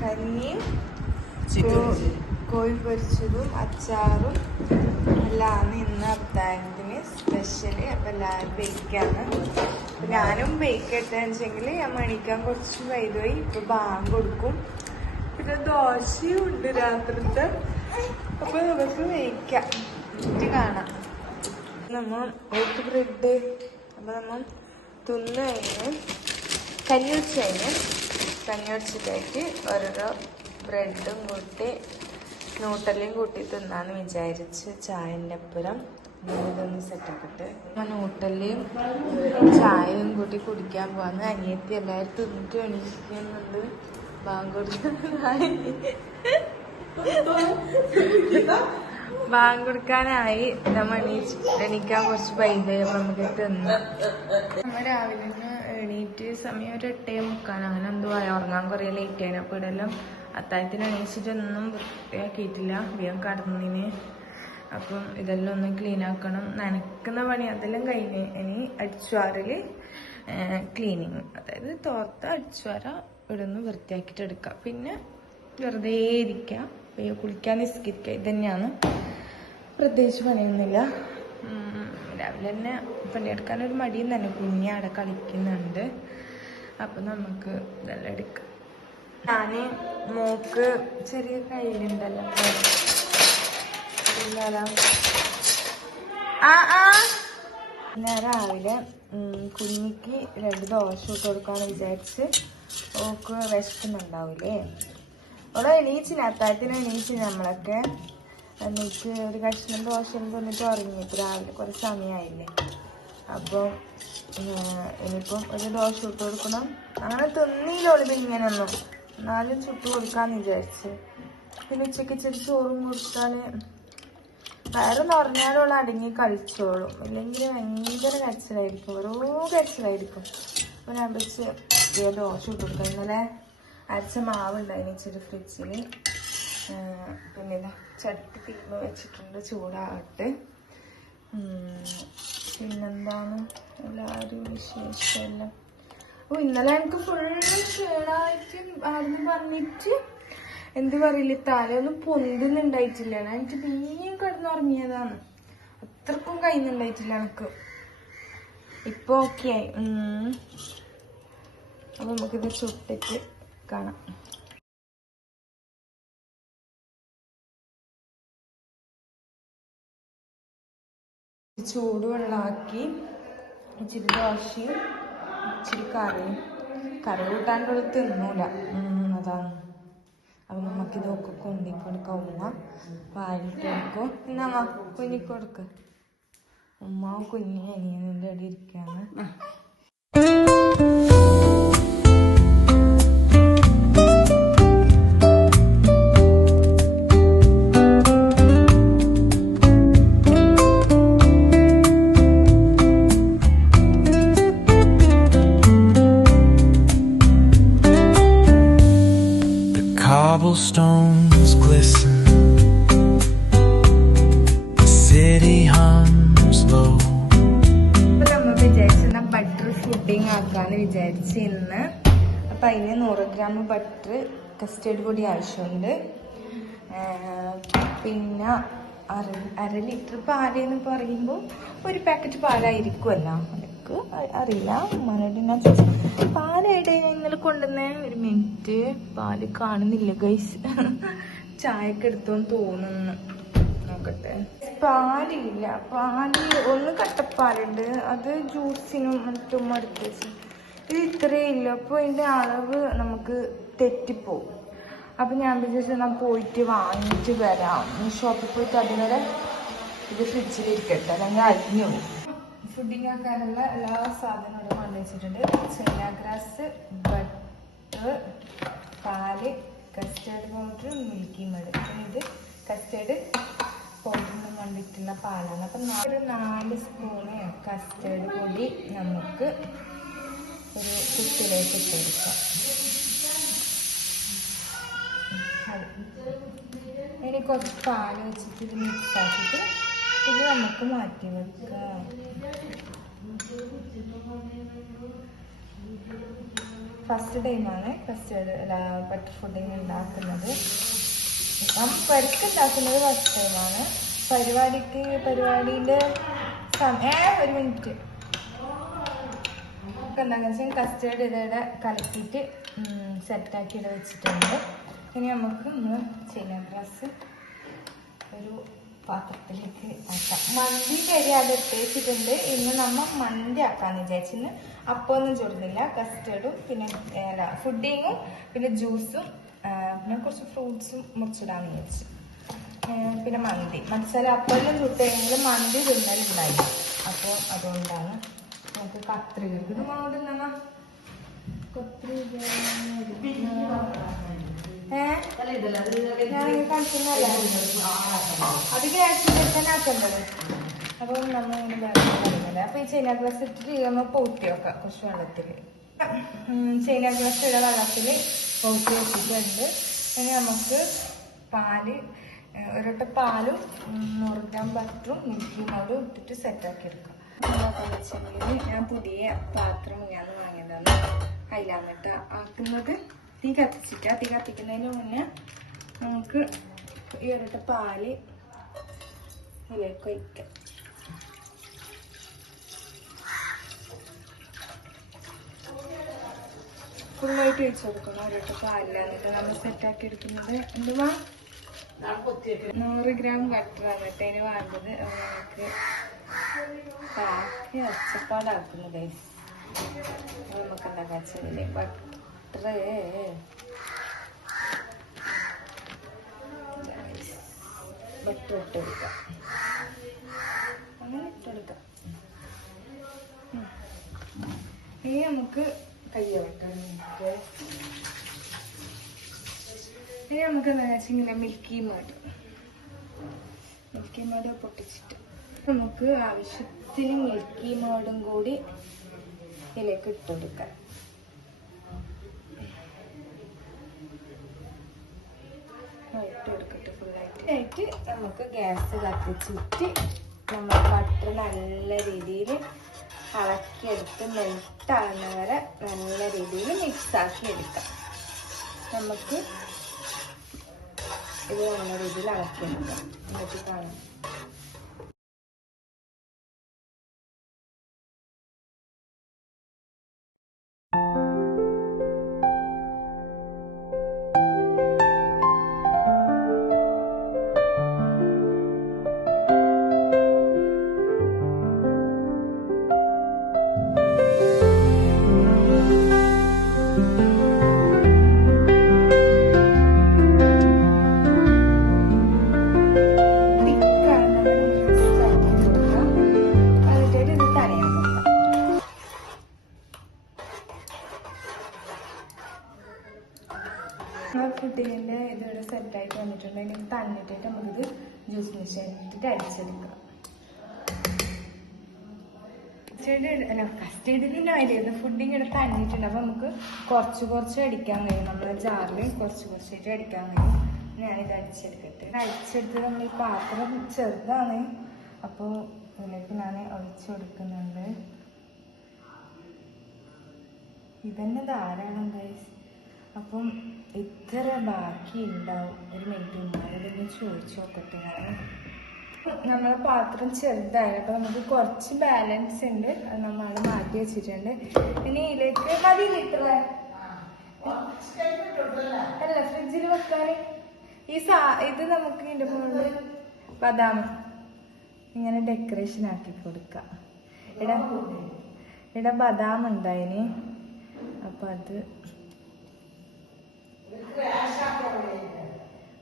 കഞ്ഞിയും കോഴി പൊരിച്ചതും അച്ചാറും എല്ലാം ഇന്ന് അത്താഴത്തിന് സ്പെഷ്യല്. അപ്പം എല്ലാവരും ബേക്കാണ്. അപ്പം ഞാനും ബേക്ക് എടുത്താന്ന് വെച്ചെങ്കിൽ ഞാൻ മണിക്കാൻ കുറച്ച് വൈകുപോയി. ഇപ്പൊ ബാങ്ക് കൊടുക്കും. പിന്നെ ദോശയും ഉണ്ട് രാത്രിത്തെ. അപ്പൊ നമുക്ക് വേവിക്കാം, കാണാം. നമ്മൾ ഓട്ട് ബ്രെഡ് അപ്പൊ നമ്മൾ തിന്നു കഴിഞ്ഞ് കഞ്ഞി വെച്ചിട്ടായിട്ട് ഓരോരോ ബ്രെഡും കൂട്ടി നൂട്ടലും കൂട്ടി തിന്നാന്ന് വിചാരിച്ച് ചായൻ്റെ അപ്പുറം ഇതൊന്ന് സെറ്റാക്കിട്ട് നൂട്ടലും ചായയും കൂട്ടി കുടിക്കാൻ പോവാന്ന്. അനിയത്തി എല്ലാവരും തിന്നിട്ട് എണീക്കുന്നുണ്ട്. ബാങ്ക് കൊടുക്കാനായി. നമ്മൾ എണീക്കാൻ കുറച്ച് വൈകും. നമുക്ക് തിന്ന് നമ്മൾ രാവിലെ എണീറ്റ് സമയം ഒരു 8:30 അങ്ങനെ എന്തോ ഉറങ്ങാൻ കുറേ ലേറ്റ് ആയിരുന്നു. അപ്പോൾ ഇതെല്ലാം അത്താഴത്തിന് എണീച്ചിട്ടൊന്നും വൃത്തിയാക്കിയിട്ടില്ല. വേഗം കടന്നതിന്. അപ്പം ഇതെല്ലാം ഒന്ന് ക്ലീൻ ആക്കണം. നനക്കുന്ന പണി അതെല്ലാം കഴിഞ്ഞ് ഇനി അടിച്ചുവാറല് ക്ലീനിങ്, അതായത് തോർത്ത അടിച്ചുവാര ഇവിടുന്ന് വൃത്തിയാക്കിയിട്ട് എടുക്കുക. പിന്നെ വെറുതെ ഇരിക്കുക, കുളിക്കാൻ നിസ്കരിക്കുക. ഇത് തന്നെയാണ്, പ്രത്യേകിച്ച് പണിയൊന്നുമില്ല. രാവിലെ തന്നെ പണിയെടുക്കാനൊരു മടിയും തന്നെ. കുഞ്ഞി അവിടെ കളിക്കുന്നുണ്ട്. അപ്പം നമുക്ക് ഇതെല്ലാം എടുക്കാം. ഞാൻ മോക്ക് ചെറിയ കയ്യിലുണ്ടല്ലോ ഞാൻ രാവിലെ കുഞ്ഞിക്ക് 2 ദോശ ഇട്ട് കൊടുക്കാന്ന് വിചാരിച്ച്. ഓക്ക് വിശക്കുന്നുണ്ടാവൂലേ. അവിടെ എണീച്ചിന്, അത്താഴത്തിന് എണീച്ചിന്. നമ്മളൊക്കെ എന്നിട്ട് ഒരു കഷ്ണം ദോശ തന്നിട്ട് ഉറങ്ങിയിട്ട് രാവിലെ കുറച്ച് സമയമായില്ലേ. അപ്പോൾ ഇനിയിപ്പം ഒരു ദോശ ഇട്ട് കൊടുക്കണം. അങ്ങനെ തിന്നില്ലോളൂ ഇങ്ങനെയൊന്നും, എന്നാലും ചുട്ട് കൊടുക്കാന്ന് വിചാരിച്ച്. പിന്നെ ഉച്ചയ്ക്ക് ഇച്ചിരി ചോറും കൊടുത്താൽ വയറെന്ന് പറഞ്ഞാലുള്ള അടങ്ങി കളിച്ചോളും. ഇല്ലെങ്കിൽ ഭയങ്കര കരച്ചിലായിരിക്കും, ഓരോ കരച്ചിലായിരിക്കും. അപ്പോൾ ഞാൻ വെച്ച് ദോശ ഇട്ട് കൊടുക്കാം. ഇന്നലെ അരച്ച മാവുണ്ടായിരുന്നു ഇച്ചിരി ഫ്രിഡ്ജിൽ. പിന്നെ ഇതാ ചട്ടി തീർന്ന് വെച്ചിട്ടുണ്ട്, ചൂടാകട്ടെ. പിന്നെന്താണ് എല്ലാവരും വിശേഷമെല്ലാം? ഇന്നലെ എനിക്ക് ഫുള്ള് ക്ഷീണമായിട്ട് ആരെന്ന് പറഞ്ഞിട്ട് എന്ത് പറയില്ല, തലയൊന്നും പൊന്തുന്നുണ്ടായിട്ടില്ല. എനിക്ക് നീയും കിടന്നുറങ്ങിയതാണ്, അത്രക്കും കഴിയുന്നുണ്ടായിട്ടില്ല എനിക്ക്. ഇപ്പൊ ഓക്കെ ആയി. അപ്പൊ നമുക്കിത് ചുട്ടിട്ട് കാണാം. ചൂടുവെള്ളമാക്കി ഇച്ചിരി ദോശയും ഇച്ചിരി കറി കൂട്ടാനുള്ള തിന്നൂല, അതാണ്. അപ്പം നമുക്കിതൊക്കെ കൊണ്ടിക്കൊടുക്കാം. ഉമ്മ വാരിട്ട് കൊടുക്കും. എന്നാ കുഞ്ഞിക്കൊടുക്ക്. ഉമ്മ കുഞ്ഞി അനിയനിൻ്റെ അടി ഇരിക്കുകയാണ്. Cobblestones glisten, the city hums low. നമ്മൾ വിചാരിച്ച ബട്ടർ പുഡിങ് ആക്കാന്ന് വിചാരിച്ച് ഇന്ന്. അപ്പം അതിന് 100 ഗ്രാം ബട്ടർ, കസ്റ്റേർഡ് പൊടി ആവശ്യമുണ്ട്. പിന്നെ 1/2 ലിറ്റർ പാലെന്ന് പറയുമ്പോൾ ഒരു പാക്കറ്റ് പാലായിരിക്കുമല്ലോ. എനിക്ക് അറിയില്ല, ഉമ്മാനോട് ഞാൻ ചോദിച്ചു. പാലായിട്ട് ഇന്നലെ കൊണ്ടുവന്ന 1 മിനിറ്റ് പാല് കാണുന്നില്ല ഗൈസ്. ചായക്ക് എടുത്തോന്ന് തോന്നുന്നു, നോക്കട്ടെ. പാലില്ല, പാല് ഒന്ന് കട്ടപ്പാലുണ്ട്, അത് ജ്യൂസിനും മറ്റും എടുത്ത് വെച്ച്. ഇത് ഇത്രയേ ഇല്ല. അപ്പോൾ ഇതിൻ്റെ അളവ് നമുക്ക് തെറ്റിപ്പോവും. അപ്പം ഞാൻ വിചാരിച്ചു ഞാൻ പോയിട്ട് വാങ്ങിയിട്ട് വരാം. ഷോപ്പിൽ പോയിട്ട് അതുവരെ ഇത് ഫ്രിഡ്ജിലിരിക്കട്ടെ, അല്ലെങ്കിൽ അരിഞ്ഞു പോകും. ഫുഡിങ് ആക്കാനുള്ള എല്ലാ സാധനവും ഇവിടെ കൊണ്ടുവച്ചിട്ടുണ്ട്. ചൈന ഗ്രാസ്, ബട്ടർ, പാല്, കസ്റ്റേർഡ് പൗഡർ, മിൽക്കി മേഡ്. പിന്നെ ഇത് കസ്റ്റേർഡ് പൗഡറിന് കൊണ്ടിട്ടുള്ള പാലാണ്. അപ്പം 4 സ്പൂണ് കസ്റ്റേർഡ് പൊടി നമുക്ക് ഒരു കുട്ടിയിലേക്ക് ഇട്ട് കൊടുക്കാം. ഇനി കുറച്ച് പാല് വെച്ചിട്ട് ഇത് മിക്സ് ആക്കിയിട്ട് ഇത് നമുക്ക് മാറ്റി വെക്കാം. ഫസ്റ്റ് ടൈമാണ് കസ്റ്റേർഡ് ബട്ടർ പുഡിങ് ഉണ്ടാക്കുന്നത്. പരിക്ക് ഉണ്ടാക്കുന്നത് ഫസ്റ്റ് ടൈമാണ്. പരിപാടിൻ്റെ ഒരു മിനിറ്റ് എന്താണെന്ന് വെച്ചാൽ കസ്റ്റേർഡ് ഇതയുടെ കലക്കിയിട്ട് സെറ്റാക്കി ഇവിടെ വെച്ചിട്ടുണ്ട്. ഇനി നമുക്ക് ചൈന ഗ്രാസ് ഒരു പാത്രത്തിലേക്ക് ആക്കാം. മന്തി കരി അത് ഇട്ടേച്ചിട്ടുണ്ട്. ഇന്ന് നമ്മൾ മന്തി ആക്കാന്ന് വിചാരിച്ചിന്ന്. അപ്പോൾ ഒന്നും ചൂടുന്നില്ല. കസ്റ്റേർഡും പിന്നെ ഫുഡിങ്ങും പിന്നെ ജ്യൂസും പിന്നെ കുറച്ച് ഫ്രൂട്ട്സും മുറിച്ചിടാന്ന് വിചാരിച്ചു. പിന്നെ മന്തി മസാല അപ്പോഴും ചുട്ടെങ്കിലും മന്തി തിന്നലുണ്ടായി. അപ്പോൾ അതുകൊണ്ടാണ് നമുക്ക് കത്രിക മാവുന്ന കത്രിക കളിക്കുന്നല്ല അത് ഗ്യാസിൽ തന്നെ ആക്കേണ്ടത്. അപ്പം നമ്മൾ ഇങ്ങനെ പറയുന്നത്. അപ്പൊ ഈ ചൈന ഗ്ലാസ് ഇട്ടിട്ട് നമ്മൾ പൗത്തി വെക്കാം കുറച്ച് വെള്ളത്തിൽ. ചൈന ഗ്ലാസ് ഇട വെള്ളത്തിൽ പൗത്തി വെച്ചിട്ടുണ്ട്. ഇനി നമുക്ക് പാല് ഒരൊട്ട പാലും 100 ഗ്രാം ബട്ടറും മിൽക്കി മൗഡും ഇട്ടിട്ട് സെറ്റാക്കി എടുക്കാം. ഞാൻ പുതിയ പാത്രം ഞാൻ വാങ്ങിയതാണ്. അതിലാന്നിട്ട് ആക്കുന്നത്. തീ കത്തിച്ചിട്ട് തീ കത്തിക്കുന്നതിന് മുന്നേ നമുക്ക് ഈ ഒരൊട്ട പാല് ഇതിലേക്ക് ഒഴിക്കാം. ഫുള്ളായിട്ട് ഒഴിച്ചു കൊടുക്കണം. ഒരൊട്ട പാലിലാന്നിട്ട് നമ്മൾ സെറ്റാക്കി എടുക്കുന്നത്. എന്തുവാ 100 ഗ്രാം ബട്ടറാണ് കേട്ടോ അതിന് വേണ്ടത്. നമുക്ക് ബാക്കി ഒച്ചപ്പാടാക്കുന്നത് നമുക്ക് ഉണ്ടാക്കാൻ ചെറിയ ബട്ടർ ഇട്ടെടുക്കാം. അങ്ങനെ ഇട്ടെടുക്കാം. ഇനി നമുക്ക് കയ്യവട്ടെ. ഇനി നമുക്ക് എന്താ വെച്ചാൽ ഇങ്ങനെ മിൽക്കി മേഡ് പൊട്ടിച്ചിട്ട് നമുക്ക് ആവശ്യത്തിന് മിൽക്കി മേഡും കൂടി ഇതിലേക്ക് ഇട്ടെടുക്കാം. ഇട്ടെടുക്കട്ടെ ഫുള്ളായിട്ട്. നമുക്ക് ഗ്യാസ് കത്തിച്ചിട്ട് നമ്മൾ ബട്ടർ നല്ല രീതിയിൽ ഇളക്കിയെടുത്ത് മെൽട്ടാകുന്ന വരെ നല്ല രീതിയിൽ മിക്സാക്കി എടുക്കാം. നമുക്ക് ഇത് നല്ല രീതിയിൽ ഇളക്കിയെടുക്കാം. എന്നിട്ട് കാണാം. പുഡിങ്ങിൻ്റെ ഇതിവിടെ സെറ്റായിട്ട് വന്നിട്ടുണ്ട്. അതിന് തന്നിട്ടിട്ട് നമുക്കിത് ജ്യൂസ് മിക്സിട്ട് അടിച്ചെടുക്കാം. കസ്റ്റേർഡിൻ്റെ ആയിരുന്നു ഫുഡിങ് ഇവിടെ തന്നിട്ടുണ്ട്. അപ്പോൾ നമുക്ക് കുറച്ച് അടിക്കാൻ കഴിയും. നമ്മളെ ജാറിൽ കുറച്ചായിട്ട് അടിക്കാൻ കഴിയും. ഞാനിത് അടിച്ചെടുക്കട്ടെ. അടിച്ചെടുത്ത് നമ്മൾ ഈ പാത്രം ചെറുതാണ്. അപ്പോൾ ഇതിലേക്ക് ഞാൻ ഒഴിച്ചു കൊടുക്കുന്നുണ്ട്. ഇതന്നെ ധാരാളം ഗൈസ്. അപ്പം ഇത്ര ബാക്കി ഉണ്ടാവും. ഒരു മിനിറ്റ് ഇതൊന്ന് ചോദിച്ചു നോക്കട്ടെ. നമ്മളെ പാത്രം ചെറുതായി. അപ്പം നമുക്ക് കുറച്ച് ബാലൻസ് ഉണ്ട്. അത് നമ്മൾ മാറ്റി വെച്ചിട്ടുണ്ട്. ഇനി ഇതിലേക്ക് മതി ലിറ്റർ അല്ല ഫ്രിഡ്ജിൽ വെക്കാൻ. ഇത് നമുക്ക് ഇതിൻ്റെ മുകളിൽ ബദാം ഇങ്ങനെ ഡെക്കറേഷൻ ആക്കി കൊടുക്കാം. ഇവിടെ ബദാം ഉണ്ടായിന്. അപ്പം അത്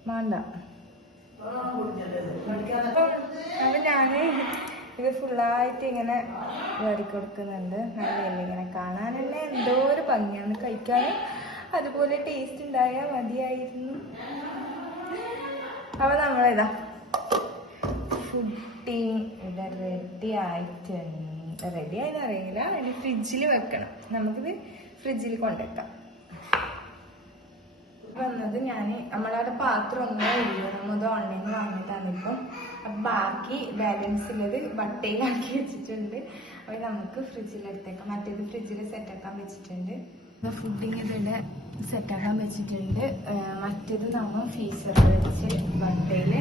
വേണ്ട. അപ്പം ഞാൻ ഇത് ഫുള്ളായിട്ട് ഇങ്ങനെ വേറി കൊടുക്കുന്നുണ്ട്. നല്ലതല്ലേ ഇങ്ങനെ കാണാൻ തന്നെ എന്തോ ഒരു ഭംഗിയാണ്. കഴിക്കാൻ അതുപോലെ ടേസ്റ്റ് ഉണ്ടായാൽ മതിയായിരുന്നു. അപ്പം നമ്മളിതാ ഫുഡിങ് ഇവിടെ റെഡി ആയെന്ന് അറിയില്ല. ഇനി ഫ്രിഡ്ജിൽ വെക്കണം. നമുക്കിത് ഫ്രിഡ്ജിൽ കൊണ്ടുവെക്കാം. വന്നത് ഞാൻ നമ്മളവിടെ പാത്രം ഒന്നേ ഉള്ളൂ, നമ്മത് ഓൺലൈനിൽ വാങ്ങിയിട്ടാണ് ഇപ്പം. അപ്പം ബാക്കി ബാലൻസ് ഉള്ളത് ബട്ടയിലാക്കി വെച്ചിട്ടുണ്ട്. അപ്പോൾ നമുക്ക് ഫ്രിഡ്ജിലെടുത്തേക്കാം. മറ്റേത് ഫ്രിഡ്ജിൽ സെറ്റാക്കാൻ വെച്ചിട്ടുണ്ട്. ഫുഡിങ് ഇതിൻ്റെ സെറ്റാക്കാൻ വെച്ചിട്ടുണ്ട്. മറ്റേത് നമ്മൾ ഫ്രീസറിൽ വെച്ച് ബട്ടയിൽ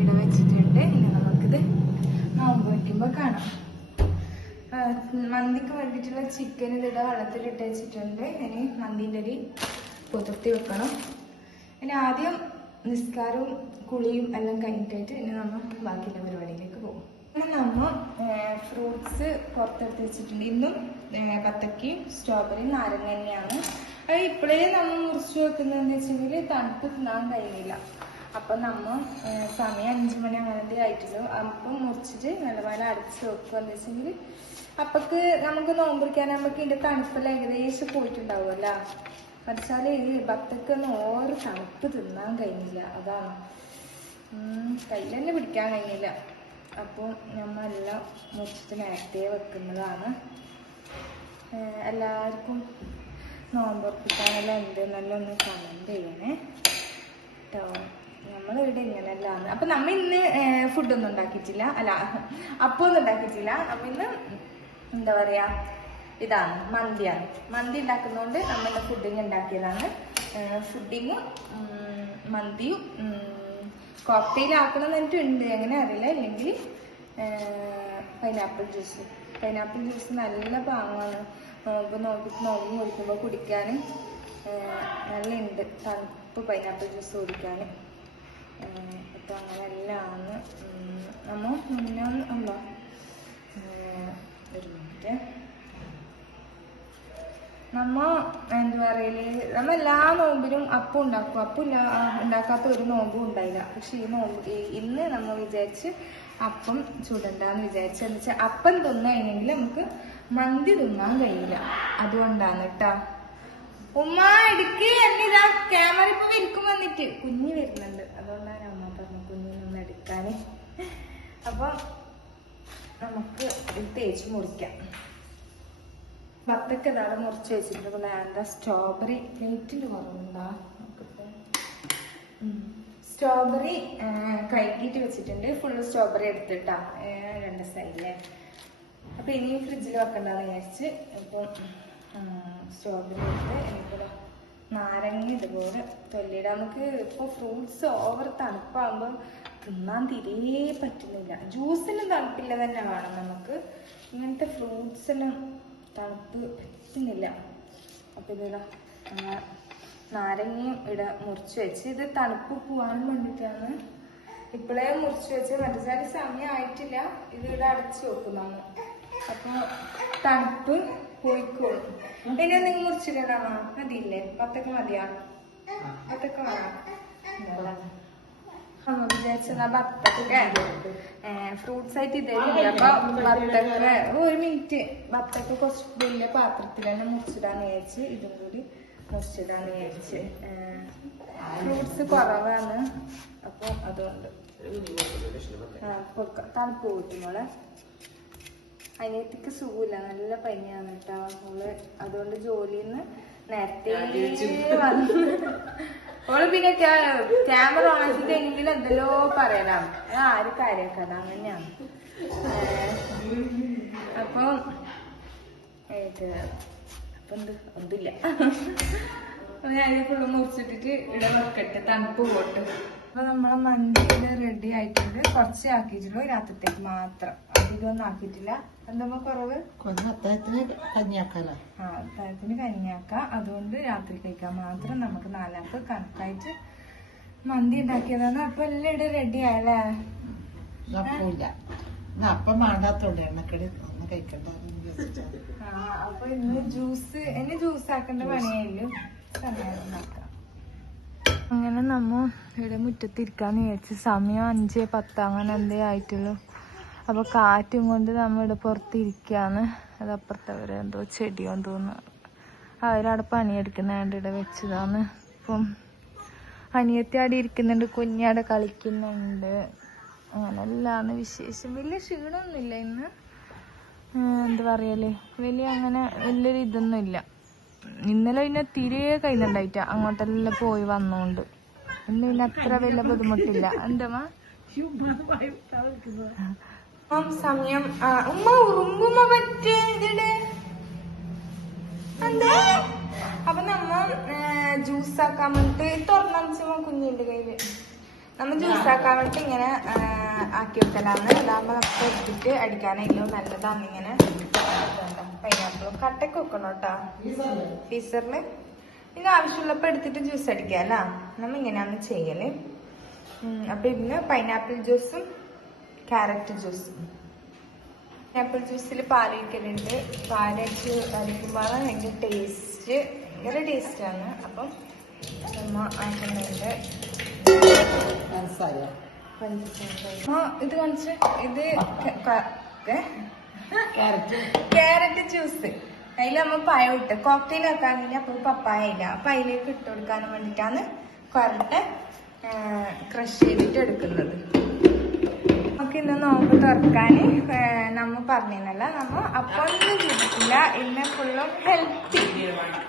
ഇവിടെ വെച്ചിട്ടുണ്ട്. ഇനി നമുക്കിത് നോമ്പ് വയ്ക്കുമ്പോൾ കാണാം. മന്തിക്ക് വേണ്ടിയിട്ടുള്ള ചിക്കൻ ഇതിടെ വെള്ളത്തിലിട്ട് വെച്ചിട്ടുണ്ട്. ഇനി മന്തിൻ്റെ അരി കുതിർത്തി വെക്കണം. ഇനി ആദ്യം നിസ്കാരവും കുളിയും എല്ലാം കഴിഞ്ഞിട്ടായിട്ട് ഇനി നമ്മൾ ബാക്കിയുള്ള പരിപാടിയിലേക്ക് പോകും. ഇനി നമ്മൾ ഫ്രൂട്ട്സ് പുറത്തെടുത്ത് വെച്ചിട്ടുണ്ട്. ഇന്നും ബത്തക്കയും സ്ട്രോബെറിയും നാരങ്ങ തന്നെയാണ്. അത് ഇപ്പോഴേ നമ്മൾ മുറിച്ച് വെക്കുന്നതെന്ന് വെച്ചെങ്കിൽ തണുപ്പ് തിന്നാൻ കഴിയില്ല. അപ്പം നമ്മൾ സമയം 5 മണി അങ്ങനത്തെ ആയിട്ടുള്ളൂ. അപ്പം മുറിച്ചിട്ട് നല്ലപോലെ അടച്ച് വെക്കുകയെന്ന് വെച്ചെങ്കിൽ അപ്പൊക്ക് നമുക്ക് നോമ്പിരിക്കാൻ നമുക്ക് ഇതിൻ്റെ തണുപ്പെല്ലാം ഏകദേശം പോയിട്ടുണ്ടാവുമല്ലോ. മറിച്ചാൽ ഈ ബത്തക്കൊന്നും ഓരോ തണുപ്പ് തിന്നാൻ കഴിഞ്ഞില്ല. അതാണ് കയ്യിൽ തന്നെ പിടിക്കാൻ കഴിഞ്ഞില്ല. അപ്പോൾ നമ്മളെല്ലാം മുറിച്ചിട്ട് നേരത്തെ വെക്കുന്നതാണ്. എല്ലാവർക്കും നോമ്പുറപ്പിക്കാനെല്ലാം എന്തെന്നെല്ലാം ഒന്ന് കമൻറ്റ് ചെയ്യണേ കേട്ടോ. നമ്മളിവിടെ ഇങ്ങനെയല്ലാണ്. അപ്പം നമ്മൾ ഇന്ന് ഫുഡൊന്നും ഉണ്ടാക്കിയിട്ടില്ല, അല്ല അപ്പോൾ ഒന്നും ഉണ്ടാക്കിയിട്ടില്ല. നമ്മ ഇന്ന് എന്താ പറയുക, ഇതാണ് മന്തിയാണ്. മന്തി ഉണ്ടാക്കുന്നതുകൊണ്ട് നമ്മൾ ഫുഡിങ് ഉണ്ടാക്കിയതാണ്. ഫുഡിങ്ങും മന്തിയും കോക്ടെയിൽ ആക്കണം എന്നിട്ടുണ്ട്, എങ്ങനെ അറിയില്ല. അല്ലെങ്കിൽ പൈനാപ്പിൾ ജ്യൂസ് നല്ല പാങ്ങാണ്. നോമ്പ് കുടിക്കുമ്പോൾ കുടിക്കാൻ നല്ല ഉണ്ട് തണുപ്പ് പൈനാപ്പിൾ ജ്യൂസ് കുടിക്കാൻ. അപ്പം അങ്ങനെയെല്ലാമാണ് നമ്മൾ മുന്നേ ഉണ്ടോ. ഒരു മിനിറ്റ്. നമ്മ എന്താ പറയല്, നമ്മ എല്ലാ നോമ്പിനും അപ്പം ഉണ്ടാക്കും. അപ്പം ഉണ്ടാക്കാത്ത ഒരു നോമ്പും ഉണ്ടായില്ല. പക്ഷെ ഇന്ന് നമ്മൾ വിചാരിച്ച് അപ്പം ചുടണ്ടെന്ന് വിചാരിച്ചു. എന്ന് വെച്ചാൽ അപ്പം തിന്നുകഴിഞ്ഞെങ്കിൽ നമുക്ക് മന്തി തിന്നാൻ കഴിയില്ല. അതുകൊണ്ടാണ് കേട്ടാ. ഉമ്മ എടുക്ക്, എന്നിതാ ക്യാമറ ഇപ്പൊ വിൽക്കും വന്നിട്ട് കുഞ്ഞ് വരുന്നുണ്ട്. അതുകൊണ്ടാണ് അമ്മ പറഞ്ഞു കുഞ്ഞിനൊന്ന് എടുക്കാന്. അപ്പൊ നമുക്ക് ഇത് തേച്ച് മുറിക്കാം. ബത്തക്ക ഇതാണ് മുറിച്ച് വെച്ചിട്ടുണ്ട്. പിന്നെ എന്താ സ്ട്രോബെറി പ്ലേറ്റിൽ കുറവുണ്ടാ. സ്ട്രോബെറി കഴുകിയിട്ട് വെച്ചിട്ടുണ്ട്. ഫുള്ള് സ്ട്രോബെറി എടുത്തിട്ടാ 2 സൈഡിലെ. അപ്പൊ ഇനിയും ഫ്രിഡ്ജിൽ വെക്കണ്ടെന്ന് വിചാരിച്ച് ഇപ്പം സ്ട്രോബെറി എടുത്ത് എനിക്കിവിടെ നാരങ്ങ ഇതുപോലെ തൊല്ലിയിട. നമുക്ക് ഇപ്പോൾ ഫ്രൂട്ട്സ് ഓവർ തണുപ്പാകുമ്പോൾ തിന്നാൻ തീരെ പറ്റുന്നില്ല. ജ്യൂസിനും തണുപ്പില്ല തന്നെ വേണം നമുക്ക്. ഇങ്ങനത്തെ ഫ്രൂട്ട്സിനും തണുപ്പ് പറ്റുന്നില്ല. അപ്പം ഇതിടാ നാരങ്ങയും ഇവിടെ മുറിച്ച് വെച്ച്, ഇത് തണുപ്പ് പോകാൻ വേണ്ടിയിട്ടാണ് ഇപ്പോഴേ മുറിച്ച് വെച്ച്. മറ്റേ സമയം ആയിട്ടില്ല. ഇത് ഇവിടെ അടച്ച് വെക്കുന്നതാണ്. അപ്പോൾ തണുപ്പ് പോയിക്കോളും. പിന്നെ എന്തെങ്കിലും മുറിച്ചിടണോ? മതിയില്ലേ? ബത്തക്ക മതിയാ? ബത്തക്ക വേണം. നമ്മൾ വിചാരിച്ചതാ ബത്തക്ക ഫ്രൂട്ട്സ് ആയിട്ട് ഇതേക്കില്ല. അപ്പൊ ബത്തക്ക 1 മിനിറ്റ് ബത്തക്ക കുറച്ച് വലിയ പാത്രത്തിൽ തന്നെ മുറിച്ചിടാന്ന് വിചാരിച്ച്, ഇതും കൂടി മുറിച്ചിടാന്ന് വിചാരിച്ച്. ഫ്രൂട്ട്സ് കുറവാണ്. അപ്പൊ അതുകൊണ്ട് തണുപ്പ് കൂട്ടുമ്പോളെ അനിയത്തിക്ക് സുഖമില്ല, നല്ല പനിയാണ് കേട്ടോ അവള്. അതുകൊണ്ട് ജോലിയിൽ നിന്ന് നേരത്തെ വന്നു. അവള് പിന്നെ ക്യാമറ ഓൺ ആക്കി കഴിഞ്ഞെങ്കിൽ എന്തെല്ലോ പറയലാണ്. ആര് കാര്യാക്കഥ അങ്ങനെയാണ്. അപ്പൊ ഒന്നില്ല. ഞാനിത് ഫുള്ള് മുറിച്ചിട്ടിട്ട് ഇവിടെ വെക്കട്ടെ, തണുപ്പ് പോട്ട്. അപ്പൊ നമ്മളെ മന്തി റെഡി ആയിട്ടുണ്ട്. കുറച്ച് ആക്കിയിട്ടുള്ളൂ രാത്രിത്തേക്ക് മാത്രം, അധികമൊന്നും ആക്കിയിട്ടില്ല. എന്താ കുറവ്? അത്താഴത്തിന് കഞ്ഞിയാക്കാലോ. അത്താഴത്തിന് കഞ്ഞിയാക്കാം. അതുകൊണ്ട് രാത്രി കഴിക്കാൻ മാത്രം നമുക്ക് 4 ആൾക്ക് കണക്കായിട്ട് മന്തി ഉണ്ടാക്കിയതാണ്. അപ്പൊ എല്ലാം ഇവിടെ റെഡി ആയല്ലേ? അപ്പമില്ല, അപ്പം വേണ്ടാത്തോണ്ട് എണ്ണക്കടി ഒന്ന് കഴിക്കണ്ട. അപ്പൊ ഇന്ന് ജ്യൂസ് ആക്കേണ്ട പണിയായില്ലോ. സമയം അങ്ങനെ നമ്മ ഇവിടെ മുറ്റത്തിരിക്കാന്ന് വിചാരിച്ചു. സമയം 5:10 അങ്ങനെ എന്തേ ആയിട്ടുള്ളൂ. അപ്പൊ കാറ്റും കൊണ്ട് നമ്മ ഇവിടെ പുറത്തിരിക്കാന്ന്. അതപ്പുറത്തവരെ എന്തോ ചെടിയോന്ന് തോന്നുന്നു, അവരവിടെ പണിയെടുക്കുന്നുണ്ട്. ഇവിടെ വെച്ചതാണ്. ഇപ്പം അനിയത്തി അവിടെ ഇരിക്കുന്നുണ്ട്, കുഞ്ഞാടെ കളിക്കുന്നുണ്ട്. അങ്ങനെ എല്ലാന്ന് വിശേഷം. വലിയ ക്ഷീണമൊന്നുമില്ല ഇന്ന്. എന്താ പറയല്ലേ, വലിയൊരു ഇതൊന്നും ഇല്ല. ഇന്നലെ പിന്നെ തീരെ കഴിയുന്നുണ്ടായിട്ട അങ്ങോട്ടെല്ലാം പോയി വന്നോണ്ട് ഇന്ന് പിന്നെ അത്ര വലിയ ബുദ്ധിമുട്ടില്ല. എന്താ സമയം ഉമ്മ ഉറുമ്പുമ്മ പറ്റേ എന്താ. അപ്പൊ നമ്മ ജ്യൂസ് ആക്കാൻ വേണ്ടിട്ട് തുറന്നു കുഞ്ഞിന്റെ കയ്യില് നമ്മൾ ജ്യൂസ് ആക്കാൻ വേണ്ടിട്ട് ഇങ്ങനെ ആക്കി വെക്കലാന്ന്. അതാകുമ്പോ നമുക്ക് എടുത്തിട്ട് അടിക്കാനായില്ലോ നല്ലതാണ്. ഇങ്ങനെ പൈനാപ്പിളും കട്ടൊക്കെ വെക്കണം കേട്ടോ ഫീസറില്. ഇത് ആവശ്യമുള്ളപ്പോ എടുത്തിട്ട് ജ്യൂസ് അടിക്കാല്ല. നമ്മ ഇങ്ങനെയാണ് ചെയ്യല്. അപ്പൊ ഇതിന് പൈനാപ്പിൾ ജ്യൂസും ക്യാരറ്റ് ജ്യൂസും. പൈനാപ്പിൾ ജ്യൂസിൽ പാലൊഴിക്കലുണ്ട്. പാലൊഴിച്ച് അടിക്കുമ്പോൾ ഭയങ്കര ടേസ്റ്റ്, ഭയങ്കര ടേസ്റ്റാണ്. അപ്പം നമ്മ ആക്കുന്നുണ്ട്. ഇത് കാണിച്ച് ഇത് ക്യാരറ്റ് ജ്യൂസ്. അതിൽ നമ്മൾ പഴം ഇട്ട് കോക്ടെയിൽ വെക്കാണെങ്കിൽ അപ്പൊ പപ്പായ ഇല്ല. അപ്പൊ അതിലേക്ക് ഇട്ട് കൊടുക്കാൻ വേണ്ടിട്ടാണ് കൊരട്ടെ ക്രഷ് ചെയ്തിട്ട് എടുക്കുന്നത്. നമുക്ക് ഇന്ന് നോമ്പ് തുറക്കാന് നമ്മ പറഞ്ഞല്ല, നമ്മ അപ്പൊന്നും ചെയ്തിട്ടില്ല. ഇന്ന് ഫുള്ളും ഹെൽത്തി.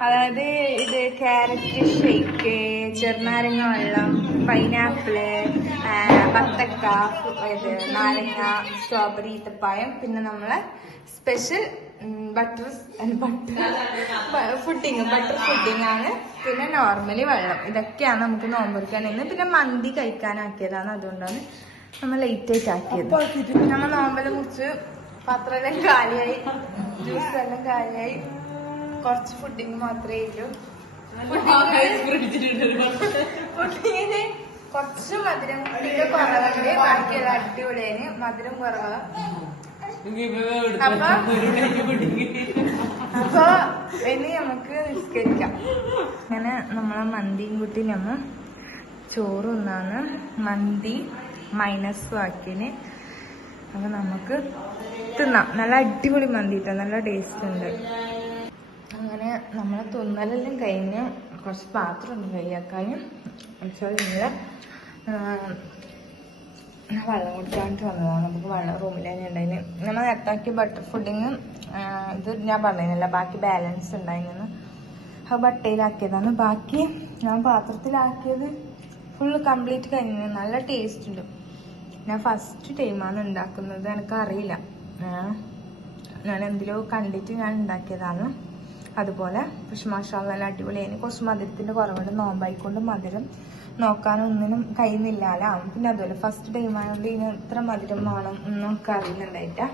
അതായത് ഇത് ക്യാരറ്റ് ഷേക്ക്, ചെറുനാരങ്ങ വെള്ളം, പൈനാപ്പിള്, ബത്തക്ക, ഇത് നാരങ്ങ, സ്ട്രോബെറി, ഈത്തപ്പായം, പിന്നെ നമ്മളെ സ്പെഷ്യൽ ബട്ടർ ഫുഡിങ് ആണ്. പിന്നെ നോർമലി വെള്ളം. ഇതൊക്കെയാണ് നമുക്ക് നോമ്പൊരുക്കാൻ. പിന്നെ മന്തി കഴിക്കാനാക്കിയതാണ്. അതുകൊണ്ടാണ് നമ്മൾ ലേറ്റ് ആയിട്ട് ആക്കിയത്. നമ്മൾ നോമ്പെല്ലാം മുറിച്ച് പാത്രം കാലിയായി, ജ്യൂസ് എല്ലാം കാലിയായി. കുറച്ച് ഫുഡിങ് മാത്രമേ ഉള്ളൂ. ഫുഡിങ്ങിന് കുറച്ച് മധുരം കുറവുണ്ട്. ബാക്കിയെല്ലാം അടിപൊളിയാണ്. മധുരം കുറവ്. അപ്പൊ ഇനി നമുക്ക് നിസ്കരിക്കാം. അങ്ങനെ നമ്മളെ മന്തിയും കൂട്ടി നമ്മ ചോറൊന്നാണ് മന്തി മൈനസ് ആക്കിന്. അപ്പൊ നമുക്ക് തിന്നാം. നല്ല അടിപൊളി മന്തി ഇട്ടാ, നല്ല ടേസ്റ്റ് ഉണ്ട്. അങ്ങനെ നമ്മളെ തിന്നലെല്ലാം കഴിഞ്ഞ് കുറച്ച് പാത്രം ഉണ്ട് കൈയാക്കാനും. വെച്ചാൽ ഇന്നലെ വെള്ളം കുടിക്കാണ്ട് വന്നതാണ്. നമുക്ക് വെള്ളം റൂമിൽ തന്നെ ഉണ്ടായിന്. നമ്മൾ നേരത്താക്കി ബട്ടർ ഫുഡിങ് ഇത് ഞാൻ പറഞ്ഞില്ല, ബാക്കി ബാലൻസ് ഉണ്ടായിരുന്നു. അത് ബട്ടയിലാക്കിയതാണ്. ബാക്കി ഞാൻ പാത്രത്തിലാക്കിയത് ഫുള്ള് കംപ്ലീറ്റ് കഴിഞ്ഞു. നല്ല ടേസ്റ്റ് ഉണ്ട്. ഞാൻ ഫസ്റ്റ് ടൈമാണ് ഉണ്ടാക്കുന്നത്. എനിക്കറിയില്ല, ഞാൻ എന്തിലോ കണ്ടിട്ട് ഞാൻ ഉണ്ടാക്കിയതാണ്. അതുപോലെ പക്ഷെ മാഷാഅല്ലാഹ് നല്ല അടിപൊളിയായി. കുറച്ച് മധുരത്തിന്റെ കുറവുണ്ട്. നോമ്പായിക്കൊണ്ട് മധുരം നോക്കാനൊന്നിനും കഴിയുന്നില്ല. പിന്നെ അതുപോലെ ഫസ്റ്റ് ടൈം ആയതുകൊണ്ട് ഇതിന് എത്ര മധുരം വേണം എന്നൊക്കെ അറിയുന്നുണ്ടായിട്ടാ.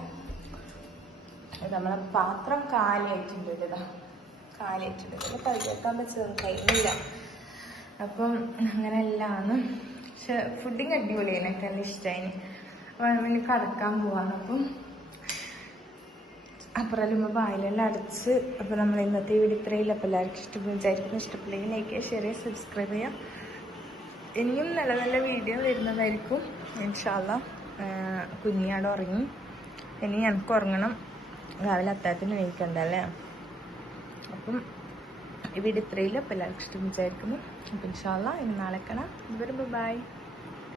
നമ്മളെ പാത്രം കാലിയായിട്ടുണ്ട്. ഇതാ കാലിയായിട്ടുണ്ട്. കഴിക്കാൻ പറ്റുന്നത് കഴിയുന്നില്ല. അപ്പം അങ്ങനെയല്ലാണ്. പക്ഷെ ഫുഡിങ് അടിപൊളിയാണ്. എനിക്ക് നല്ല ഇഷ്ടമായി. അപ്പം പിന്നെ കടക്കാൻ പോവാണ്. അപ്പം അപ്പുറം വായിലെല്ലാം അടച്ച്. അപ്പം നമ്മൾ ഇന്നത്തെ വീഡിയോ ഇത്രയില്ല. അപ്പം എല്ലാവർക്കും ഇഷ്ടപ്പെടും വിചാരിക്കുന്നു. ഇഷ്ടപ്പെല്ലെങ്കിൽ ലൈക്ക് ചെയ്യുക, ഷെയർ ചെയ്യുക, സബ്സ്ക്രൈബ് ചെയ്യുക. ഇനിയും നല്ല നല്ല വീഡിയോ വരുന്നതായിരിക്കും ഇൻഷാ അല്ലാഹ്. കുഞ്ഞിയാട് ഉറങ്ങി. ഇനി എനിക്ക് ഉറങ്ങണം. രാവിലെ അത്താഴത്തിന് എണീക്കണ്ടല്ലേ. അപ്പം ഈ വീഡിയോ ഇത്രയില്ല. അപ്പം എല്ലാവർക്കും ഇഷ്ടം വിചാരിക്കുന്നു. അപ്പം ഇൻഷാ അല്ലാഹ് ഇനി നാളെ കാണാം. ബൈ.